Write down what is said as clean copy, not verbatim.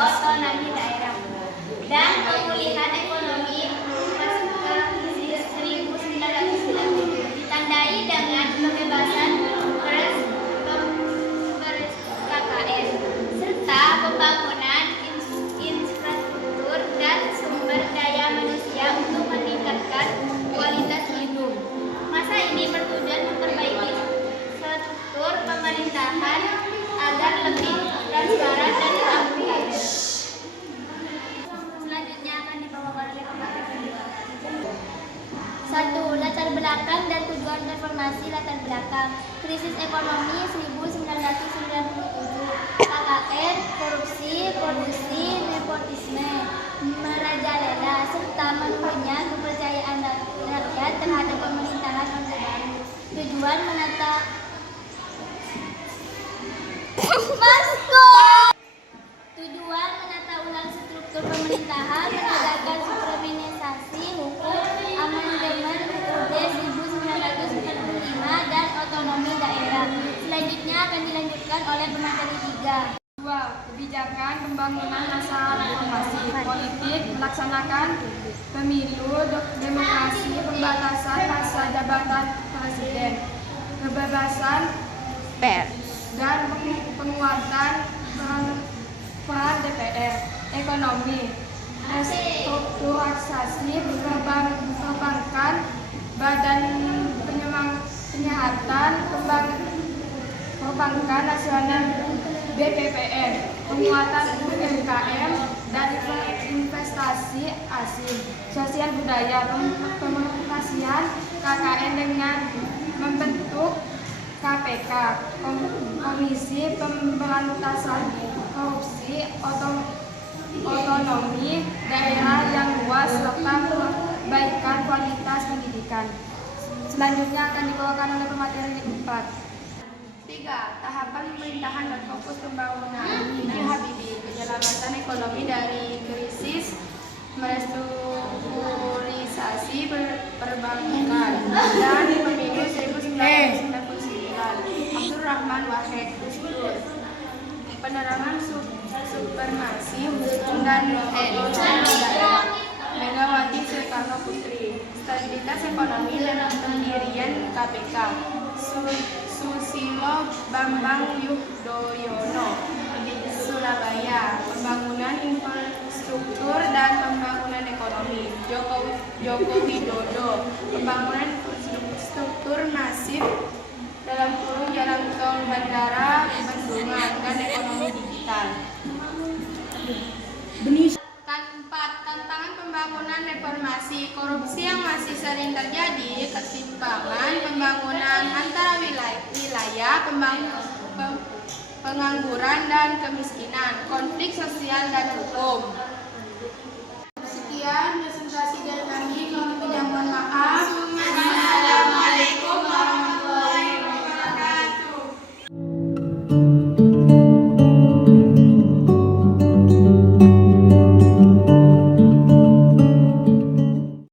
otonomi daerah dan pemulihan ekonomi pasca 1990 ditandai dengan pembebasan pers KKN serta pembangunan infrastruktur dan sumber daya manusia untuk meningkatkan kualitas hidup. Masa ini bertujuan memperbaiki struktur pemerintahan agar lebih transparan dan akuntabel. Selanjutnya akan dibawakan oleh pemateri kedua. 1. Latar belakang dan tujuan reformasi. Latar belakang krisis ekonomi 1997, KKN, korupsi, kolusi, nepotisme merajalela serta menurunnya kepercayaan rakyat terhadap pemerintahan Orde Baru. Tujuan menata Tujuan menata ulang struktur pemerintahan, menegakkan suprematisasi hukum, amandemen UUD 1945 dan otonomi daerah. Selanjutnya akan dilanjutkan oleh pemateri 3. 2. Kebijakan pembangunan masa reformasi politik, melaksanakan pemilu, demokrasi, pembatasan masa jabatan presiden, kebebasan pers, dan penguatan peran DPR. Ekonomi, restrukturisasi perbankan, badan penyihatan perbankan nasional BPPN, penguatan UMKM dan investasi asing. Sosial budaya, pemerintahan KKN dengan membentuk KPK, Komisi Pemberantasan Korupsi, otonomi daerah yang luas serta perbaikan kualitas pendidikan. Selanjutnya akan dibawakan oleh pemateri 4. 3. Tahapan pemerintahan dan fokus pembangunan. B.J. Habibie, penyelamatan ekonomi dari krisis, merestrukturisasi perbankan dan pemilu 1999. Abdul Rahman Wahid, penerangan supremasi hukum dan otonomi daerah. Megawati Soekarno Putri, stabilitas ekonomi dan pendirian KPK. Susilo Bambang Yudhoyono, Surabaya, pembangunan infrastruktur dan pembangunan ekonomi. Joko Widodo, pembangunan infrastruktur masif (jalan tol, bandara, bendungan, dan ekonomi digital). 4. Tantangan pembangunan reformasi. Korupsi yang masih sering terjadi, ketimpangan pembangunan antara wilayah, pengangguran dan kemiskinan, konflik sosial dan hukum. Sekian presentasi dari kami tidak mohon maaf. Assalamualaikum warahmatullahi wabarakatuh.